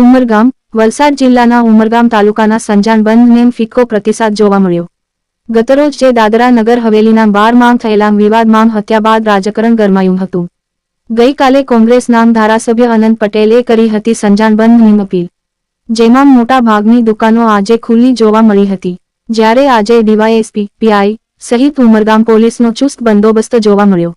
ઉમરગામ વલસાડ જિલ્લાના ઉમરગામ તાલુકાના સંજાણ બંધને ફિક્કો પ્રતિસાદ જોવા મળ્યો. ગતરોજ જે દાદરા નગર હવેલીના 12માં થયેલા વિવાદમાં હત્યા બાદ રાજકારણ ગરમાયું હતું. ગઈકાલે કોંગ્રેસના ધારાસભ્ય અનંત પટેલે કરી હતી સંજાણ બંધની અપીલ, જેમાં મોટા ભાગની દુકાનો આજે ખુલ્લી જોવા મળી હતી. જ્યારે આજે ડીવાયએસપી, પીઆઈ સહિત ઉમરગામ પોલીસનો ચુસ્ત બંદોબસ્ત જોવા મળ્યો.